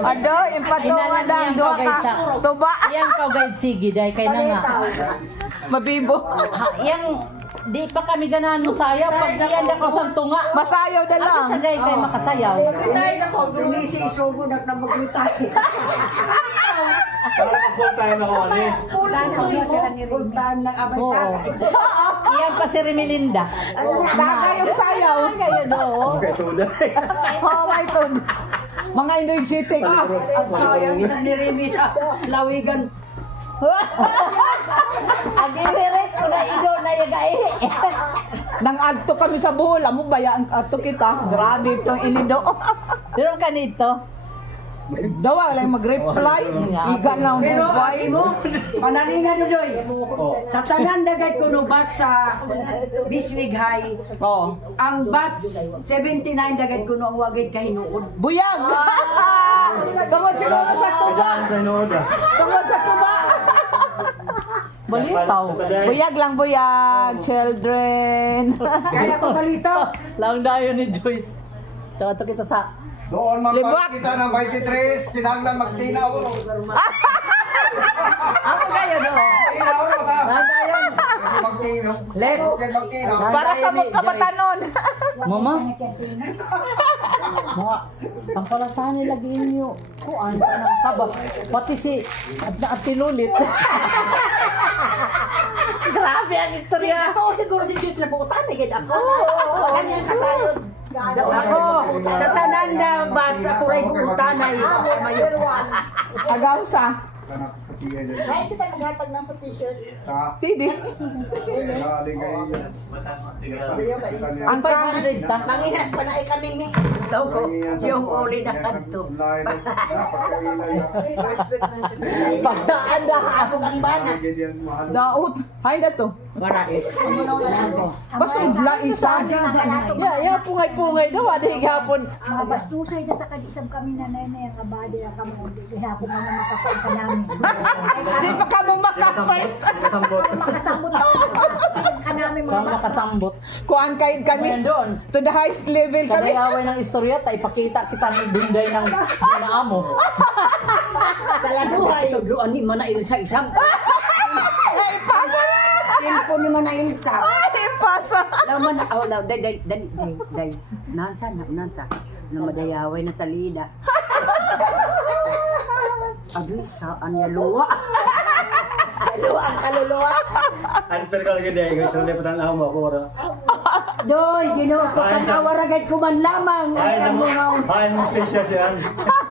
Ado, ipatungan ang duha ka tuba. Yang kau guide sige dai kay na nga. Mabibo. Yang di pa kami ganahan mo sayaw pag diyan na ko sang tunga. Masayaw na lang. Sa day kay makasayaw. Tay na ko sinisi isugo nak na maglutay. Para magpuntahan ako ani. Puntahan ng abay Oo. Iyan pa si Remelinda. Daga yung sayaw. Kayo do. Okay, tunay. Oh my God. Mga energetic. ang sayang isang nirimi sa lawigan. Ang iwirit ko na ido na yagai. Nang adto kami sa buhol, amo bayaan adto kita. Grabe itong inido. Pero kanito, Dawa lang mag-reply. Iga na ang Pero buhay. mo, panalina doy. Sa tanan dagay kuno bat sa Bislig High. Oh. Ang bat 79 dagay kuno ang wagid kahinuod. Buyag! Tungod siguro sa tuba. Kailangan sa inood ah. Tungod sa tuba. balitaw. Buyag lang buyag, children. Kaya ko balita. Lang dayo ni Joyce. Tawato kita sa Doon Libwak. magpakita ng 23, kinahanglan magtinaw. ako kayo do. Tinaw na ta. Lang dayo. Magtinaw. Let. Magtinaw. Para sa mga kabatanon. Mama. Mga ang palasahan nila ginyo. Kuan ka ng kaba. Pati si at tilulit. Grabe ang istorya. Ako siguro si Diyos na buutan, eh, ako. Wala niyang kasayos. Ako, sa tanan na bat sa turay kong utanay. Mayor. Agaw sa. Kaya kita maghatag ng sa t-shirt. Sidi. Ang 500 ta. Mangihas pa na ay kami, mi. Daw ko, yung uli na kanto. Pagdaan na ako ng bana. Daot. Hay na to. Wala eh. Basudla isa. Ya, pungay-pungay daw. Ada higapon. Mabastusay na sa kadisam kami na nanay ang kabady na kami. Ihapon na makakain ka namin. Di pa ka mo maka-first. Makasambot ka namin Kang mga nakasambot. Kuan kain kami. Ayan doon. To the highest level kami. Kadayaway ng istorya, ta ipakita kita ng bunday ng naamo. Sa laduhay. Tudloan ni Manail sa isang. Ay, pasa. Tempo ni Manail sa. Ay, pasa. Laman, oh, day. Nansa. Na madayaway na salida. Abi, saan ya luwa? Kaluluwa ang kaluluwa. Unfair ka lagi dahil gusto nila patanaw mo ako. Doy, ginoo ko panawar agad ko man lamang. Ay, mo station siya.